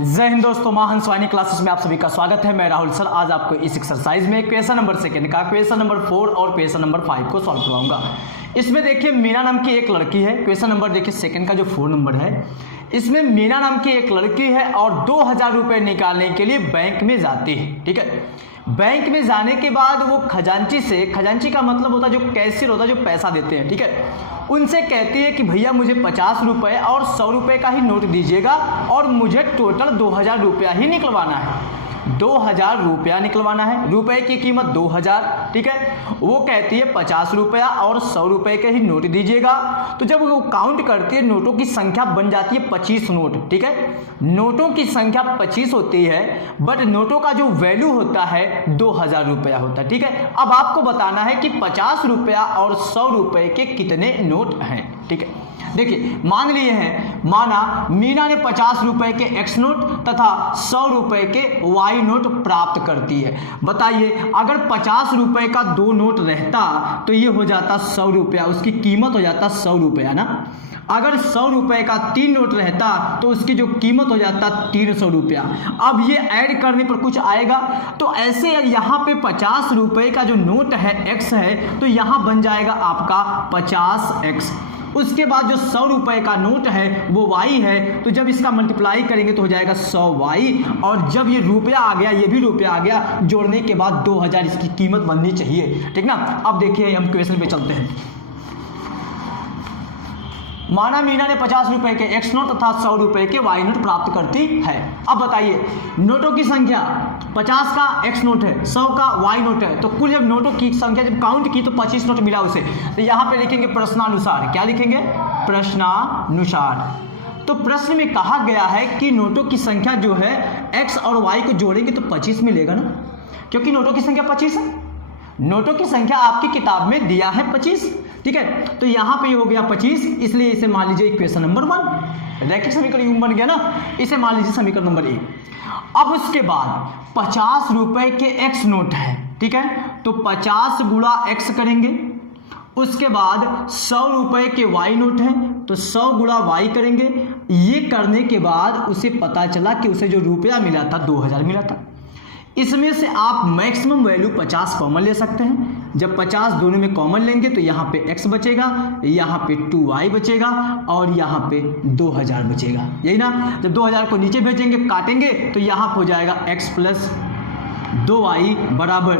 जय हिंद दोस्तों, मां हंसवानी क्लासेस में आप सभी का स्वागत है। मैं राहुल सर आज आपको इस एक्सरसाइज में क्वेश्चन नंबर 2 का क्वेश्चन नंबर 4 और क्वेश्चन नंबर 5 को सॉल्व करवाऊंगा। इसमें देखिए मीना नाम की एक लड़की है। क्वेश्चन नंबर देखिए 2 का जो 4 नंबर है, इसमें मीना नाम की एक लड़की है और 2000 रुपये निकालने के लिए बैंक में जाती है। ठीक है, बैंक में जाने के बाद वो खजांची से, खजांची का मतलब होता है जो कैशियर होता है, जो पैसा देते हैं, ठीक है, उनसे कहती है कि भैया मुझे 50 रुपये और 100 रुपये का ही नोट दीजिएगा और मुझे टोटल 2000 रुपया ही निकलवाना है। 2000 रुपया निकलवाना है, रुपए की कीमत 2000। ठीक है, वो कहती है 50 रुपया और 100 रुपये के ही नोट दीजिएगा। तो जब वो काउंट करती है, नोटों की संख्या बन जाती है 25 नोट। ठीक है, नोटों की संख्या 25 होती है, बट नोटों का जो वैल्यू होता है 2000 रुपया होता है। ठीक है, अब आपको बताना है कि 50 रुपया और 100 रुपये के कितने नोट हैं। ठीक है, देखिए मान लिए हैं, माना मीना ने 50 रुपए के एक्स नोट तथा 100 रुपए के वाई नोट प्राप्त करती है। बताइए, अगर 50 रुपए का 2 नोट रहता तो ये हो जाता 100 रुपया, उसकी कीमत हो जाता 100 रुपया ना। अगर 100 रुपए का 3 नोट रहता तो उसकी जो कीमत हो जाता 300 रुपया। अब ये ऐड करने पर कुछ आएगा, तो ऐसे यहाँ पे 50 रुपए का जो नोट है एक्स है, तो यहाँ बन जाएगा आपका 50x। उसके बाद जो 100 रुपए का नोट है वो y है, तो जब इसका मल्टीप्लाई करेंगे तो हो जाएगा 100y। और जब ये रुपया आ गया, ये भी रुपया आ गया, जोड़ने के बाद 2000 इसकी कीमत बननी चाहिए। ठीक ना। अब देखिए हम क्वेश्चन पे चलते हैं। माना मीना ने 50 रुपए के एक्स नोट तथा 100 रुपए के वाई नोट प्राप्त करती है। अब बताइए, नोटों की संख्या 50 का एक्स नोट है, 100 का वाई नोट है, तो कुल जब नोटों की संख्या जब काउंट की तो 25 नोट मिला उसे। तो यहाँ पे लिखेंगे प्रश्नानुसार। क्या लिखेंगे? प्रश्नानुसार। तो प्रश्न में कहा गया है कि नोटों की संख्या जो है एक्स और वाई को जोड़ेंगे तो 25 मिलेगा ना, क्योंकि नोटों की संख्या 25 है। नोटों की संख्या आपकी किताब में दिया है 25। ठीक है, तो यहाँ पे हो गया 25, इसलिए इसे मान लीजिए इक्वेशन नंबर 1, रैखिक समीकरण यूं बन गया ना, इसे मान लीजिए समीकरण नंबर 1। अब उसके बाद 50 रुपए के एक्स नोट है। ठीक है, तो 50 गुणा एक्स करेंगे। उसके बाद 100 रुपए के वाई नोट है, तो 100 गुणा वाई करेंगे। ये करने के बाद उसे पता चला कि उसे जो रुपया मिला था 2000 मिला था। इसमें से आप मैक्सिमम वैल्यू 50 कॉमन ले सकते हैं। जब 50 दोनों में कॉमन लेंगे तो यहाँ पे x बचेगा, यहाँ पे 2y बचेगा और यहाँ पे 2000 बचेगा, यही ना। जब 2000 को नीचे भेजेंगे, काटेंगे, तो यहाँ पे हो जाएगा x प्लस 2y बराबर,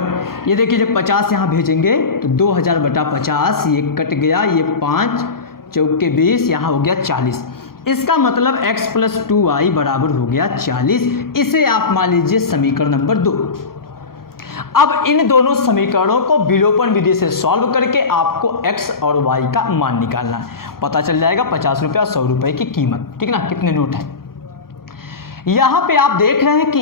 ये देखिए जब 50 यहाँ भेजेंगे तो 2000 बटा 50, ये कट गया, ये 5 चौके 20, यहाँ हो गया 40। इसका मतलब x प्लस 2y बराबर हो गया 40। इसे आप मान लीजिए समीकरण नंबर 2। अब इन दोनों समीकरणों को विलोपन विधि से सॉल्व करके आपको x और y का मान निकालना है। पता चल जाएगा 50 रुपया 100 रुपये की कीमत। ठीक ना, कितने नोट है। यहाँ पे आप देख रहे हैं कि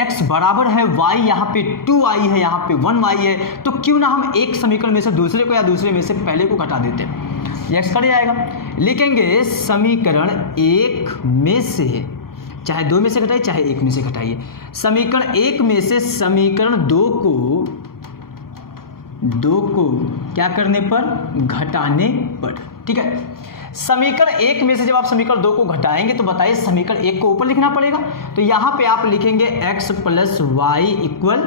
x बराबर है y, यहाँ पे 2y है, यहाँ पे 1y है, तो क्यों ना हम एक समीकरण में से दूसरे को या दूसरे में से पहले को घटा देते हैं, ये x कट जाएगा। लिखेंगे समीकरण 1 में से, चाहे 2 में से घटाइए चाहे 1 में से घटाइए, समीकरण 1 में से समीकरण 2 को क्या करने पर? घटाने पर। ठीक है, समीकरण 1 में से जब आप समीकरण 2 को घटाएंगे तो बताइए समीकरण 1 को ऊपर लिखना पड़ेगा। तो यहाँ पे आप लिखेंगे x प्लस वाई इक्वल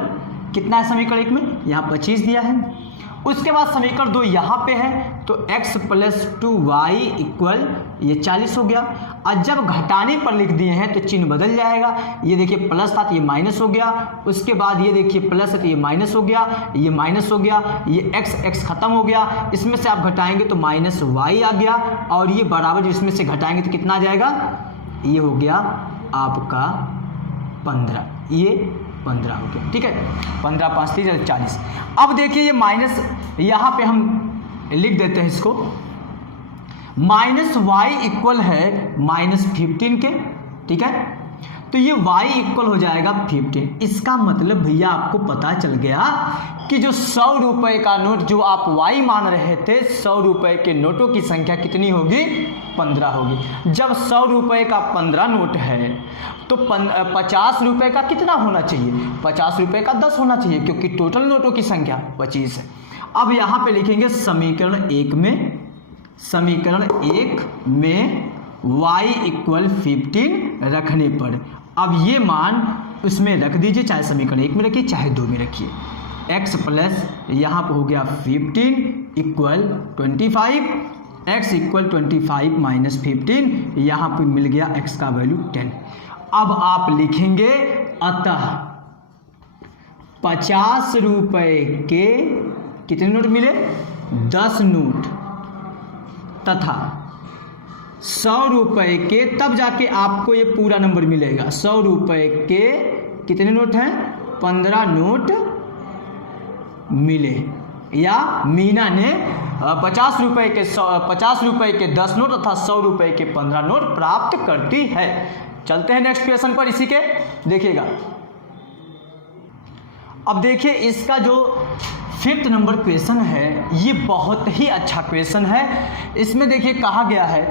कितना है समीकरण 1 में? यहाँ 25 दिया है। उसके बाद समीकरण 2 यहाँ पे है, तो x प्लस 2y इक्वल ये 40 हो गया। और जब घटाने पर लिख दिए हैं तो चिन्ह बदल जाएगा। ये देखिए प्लस था तो ये माइनस हो गया, उसके बाद ये देखिए प्लस है तो ये माइनस हो गया, ये माइनस हो गया, ये x खत्म हो गया। इसमें से आप घटाएंगे तो माइनस y आ गया, और ये बराबर जो इसमें से घटाएंगे तो कितना आ जाएगा? ये हो गया आपका 15, ये 15 हो गया। ठीक है, 15 5 30 40। अब देखिए ये माइनस, यहाँ पे हम लिख देते हैं इसको, माइनस वाई इक्वल है -15 के। ठीक है, तो ये y इक्वल हो जाएगा 15। इसका मतलब भैया आपको पता चल गया कि जो 100 रुपए का नोट जो आप y मान रहे थे, 100 रुपए के नोटों की संख्या कितनी होगी? 15 होगी। जब 100 रुपए का 15 नोट है तो 50 रुपए का कितना होना चाहिए? 50 रुपए का 10 होना चाहिए, क्योंकि टोटल नोटों की संख्या 25 है। अब यहाँ पे लिखेंगे समीकरण 1 में y इक्वल 15 रखने पर। अब ये मान उसमें रख दीजिए, चाहे समीकरण 1 में रखिए चाहे 2 में रखिए। x प्लस यहाँ पर हो गया 15 इक्वल 25, x इक्वल 25 माइनस 15, यहाँ पर मिल गया x का वैल्यू 10। अब आप लिखेंगे अतः 50 रुपए के कितने नोट मिले, 10 नोट, तथा 100 रुपए के, तब जाके आपको ये पूरा नंबर मिलेगा। 100 रुपए के कितने नोट हैं, 15 नोट मिले, या मीना ने 50 रुपए के 10 नोट तथा 100 रुपए के 15 नोट प्राप्त करती है। चलते हैं नेक्स्ट क्वेश्चन पर, इसी के देखिएगा। अब देखिए इसका जो 5th नंबर क्वेश्चन है ये बहुत ही अच्छा क्वेश्चन है। इसमें देखिए कहा गया है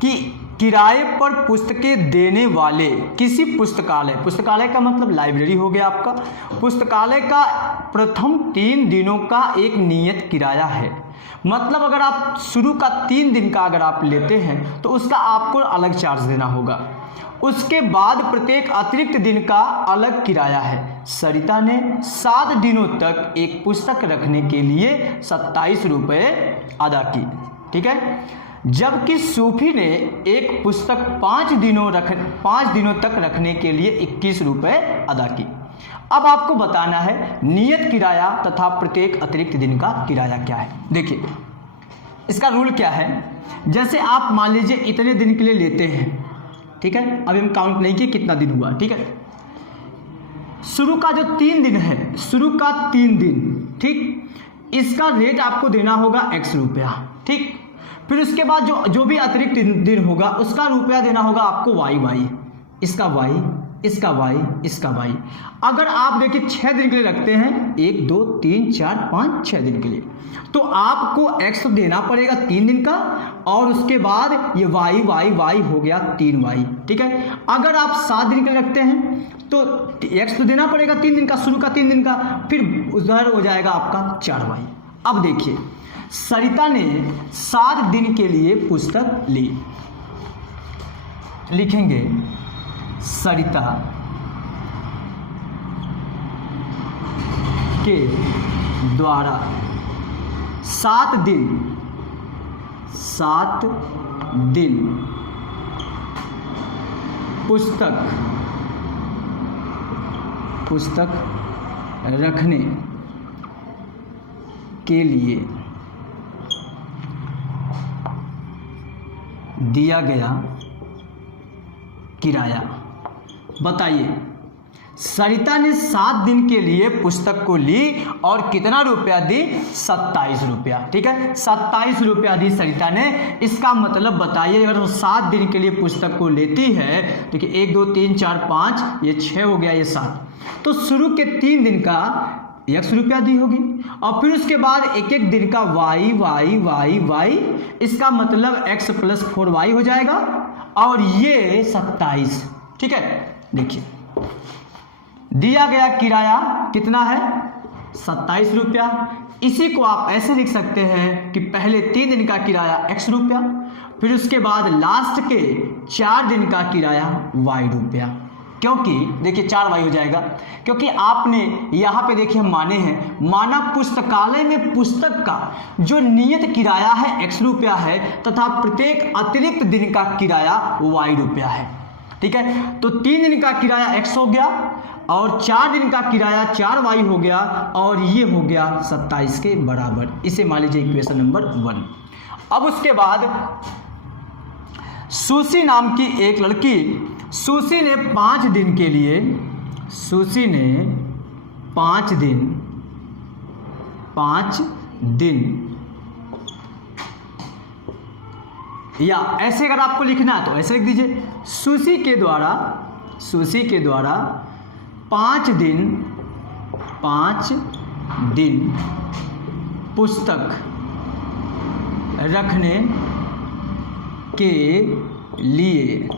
कि किराए पर पुस्तकें देने वाले किसी पुस्तकालय, पुस्तकालय का मतलब लाइब्रेरी हो गया आपका, पुस्तकालय का प्रथम 3 दिनों का एक नियत किराया है। मतलब अगर आप शुरू का 3 दिन का अगर आप लेते हैं तो उसका आपको अलग चार्ज देना होगा। उसके बाद प्रत्येक अतिरिक्त दिन का अलग किराया है। सरिता ने 7 दिनों तक एक पुस्तक रखने के लिए 27 रुपये अदा की, ठीक है, जबकि सूफी ने एक पुस्तक 5 दिनों तक रखने के लिए 21 रुपये अदा की। अब आपको बताना है नियत किराया तथा प्रत्येक अतिरिक्त दिन का किराया क्या है। देखिए इसका रूल क्या है, जैसे आप मान लीजिए इतने दिन के लिए लेते हैं, ठीक है, अभी हम काउंट नहीं किए कितना दिन हुआ, ठीक है, शुरू का जो 3 दिन है, शुरू का 3 दिन, ठीक, इसका रेट आपको देना होगा x रुपया, ठीक, फिर उसके बाद जो भी अतिरिक्त दिन होगा उसका रुपया देना होगा आपको y, इसका y, इसका y, इसका y। अगर आप देखिए 6 दिन के लिए रखते हैं, 1 2 3 4 5 6 दिन के लिए, तो आपको x देना पड़ेगा 3 दिन का, और उसके बाद ये y हो गया 3y, ठीक है। अगर आप 7 दिन के लिए रखते हैं तो x तो देना पड़ेगा 3 दिन का, शुरू का 3 दिन का, फिर उधर हो जाएगा आपका 4y। अब देखिए सरिता ने 7 दिन के लिए पुस्तक ली, लिखेंगे सरिता के द्वारा 7 दिन पुस्तक रखने के लिए दिया गया किराया। बताइए सरिता ने 7 दिन के लिए पुस्तक को ली और कितना रुपया दी, 27 रुपया, ठीक है, 27 रुपया दी सरिता ने। इसका मतलब बताइए अगर वो 7 दिन के लिए पुस्तक को लेती है, देखिए 1 2 3 4 5, ये 6 हो गया, ये 7, तो शुरू के 3 दिन का x रुपया दी होगी, और फिर उसके बाद एक एक दिन का y, इसका मतलब x प्लस 4y हो जाएगा, और ये 27, ठीक है। देखिए दिया गया किराया कितना है, 27 रुपया। इसी को आप ऐसे लिख सकते हैं कि पहले 3 दिन का किराया x रुपया, फिर उसके बाद लास्ट के 4 दिन का किराया y रुपया, क्योंकि देखिए 4y हो जाएगा, क्योंकि आपने यहाँ पे देखिए माने हैं, माना पुस्तकालय में पुस्तक का जो नियत किराया है x रुपया है तथा प्रत्येक अतिरिक्त दिन का किराया y रुपया है, ठीक है। तो 3 दिन का किराया x हो गया और 4 दिन का किराया 4y हो गया, और ये हो गया 27 के बराबर। इसे मान लीजिए इक्वेशन नंबर 1। अब उसके बाद सुशी नाम की एक लड़की, सुशी ने 5 दिन के लिए, सुशी ने 5 दिन, या ऐसे अगर आपको लिखना है तो ऐसे लिख दीजिए, सुशी के द्वारा 5 दिन पुस्तक रखने के लिए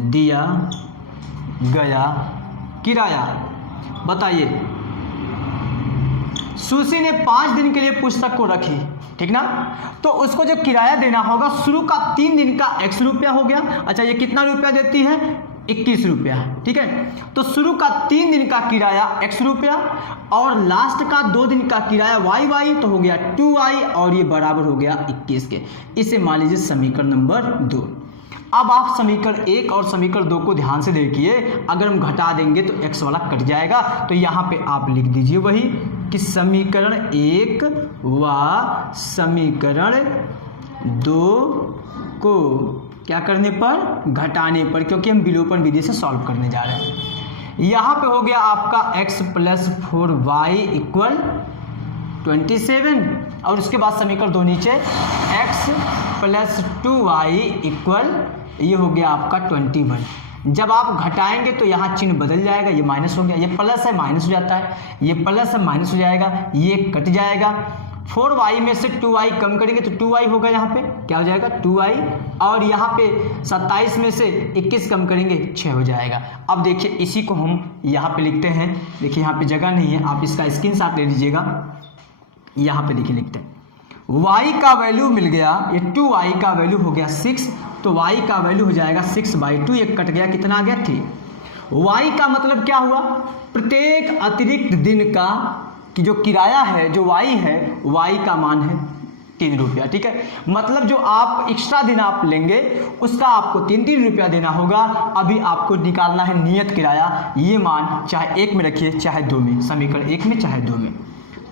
दिया गया किराया। बताइए सुशी ने 5 दिन के लिए पुस्तक को रखी, ठीक ना। तो उसको जो किराया देना होगा शुरू का 3 दिन का x रुपया हो गया। अच्छा ये कितना रुपया देती है, 21 रुपया, ठीक है। तो शुरू का 3 दिन का किराया x रुपया और लास्ट का 2 दिन का किराया y, तो हो गया 2y और ये बराबर हो गया 21 के। इसे मान लीजिए समीकरण नंबर 2। अब आप समीकरण 1 और समीकरण 2 को ध्यान से देखिए, अगर हम घटा देंगे तो x वाला कट जाएगा। तो यहाँ पे आप लिख दीजिए वही कि समीकरण 1 व समीकरण 2 को क्या करने पर, घटाने पर, क्योंकि हम विलोपन विधि से सॉल्व करने जा रहे हैं। यहाँ पे हो गया आपका x + 4y = 27 और उसके बाद समीकरण 2 नीचे x + 2y = ये हो गया आपका 21। जब आप घटाएंगे तो यहाँ चिन्ह बदल जाएगा, ये माइनस हो गया, ये प्लस है माइनस हो जाता है, ये प्लस है माइनस हो जाएगा, ये कट जाएगा। 4y में से 2y कम करेंगे तो 2y होगा, यहाँ पे क्या हो जाएगा 2y और यहाँ पे 27 में से 21 कम करेंगे 6 हो जाएगा। अब देखिए इसी को हम यहाँ पे लिखते हैं, देखिए यहाँ पे जगह नहीं है, आप इसका स्क्रीनशॉट ले लीजिएगा। यहाँ पे देखिए लिखते हैं y का वैल्यू मिल गया, ये 2y का वैल्यू हो गया 6, तो y का वैल्यू हो जाएगा 6/2, ये कट गया, कितना आ गया 3। y का मतलब क्या हुआ, प्रत्येक अतिरिक्त दिन का कि जो किराया है, जो y है, y का मान है 3 रुपया, ठीक है। मतलब जो आप एक्स्ट्रा दिन आप लेंगे उसका आपको 3 रुपया देना होगा। अभी आपको निकालना है नियत किराया, ये मान चाहे 1 में रखिए चाहे 2 में, समीकरण 1 में चाहे 2 में।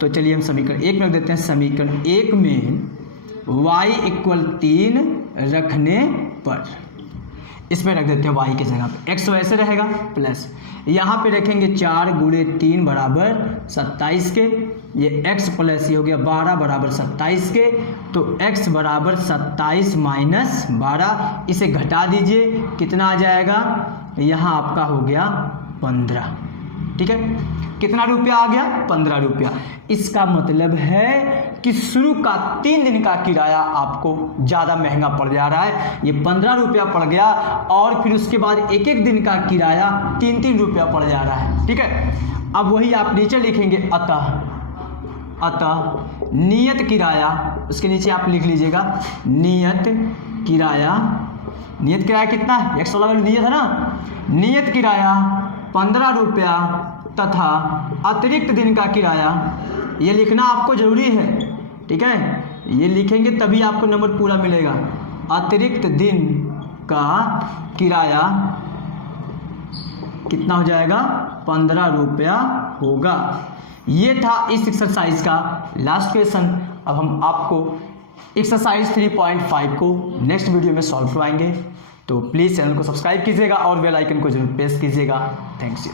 तो चलिए हम समीकरण 1 में रख देते हैं। समीकरण 1 में y = 3 रखने पर इसमें रख देते हैं y की जगह पे, x वैसे रहेगा प्लस यहाँ पे रखेंगे 4 × 3 = 27 के, ये x प्लस ये हो गया 12 = 27 के, तो x = 27 - 12, इसे घटा दीजिए कितना आ जाएगा, यहाँ आपका हो गया 15, ठीक है। कितना रुपया आ गया, 15 रुपया। इसका मतलब है कि शुरू का 3 दिन का किराया आपको ज़्यादा महंगा पड़ जा रहा है, ये 15 रुपया पड़ गया और फिर उसके बाद एक एक दिन का किराया 3 रुपया पड़ जा रहा है, ठीक है। अब वही आप नीचे लिखेंगे अतः नियत किराया, उसके नीचे आप लिख लीजिएगा नियत किराया। नियत किराया कितना है, x वाला वैल्यू नियत है ना, नियत किराया 15 रुपया तथा अतिरिक्त दिन का किराया, ये लिखना आपको जरूरी है, ठीक है। ये लिखेंगे तभी आपको नंबर पूरा मिलेगा। अतिरिक्त दिन का किराया कितना हो जाएगा, 15 रुपया होगा। ये था इस एक्सरसाइज का लास्ट क्वेश्चन। अब हम आपको एक्सरसाइज 3.5 को नेक्स्ट वीडियो में सॉल्व करवाएंगे। तो प्लीज़ चैनल को सब्सक्राइब कीजिएगा और बेल आइकन को जरूर प्रेस कीजिएगा। Thanks you.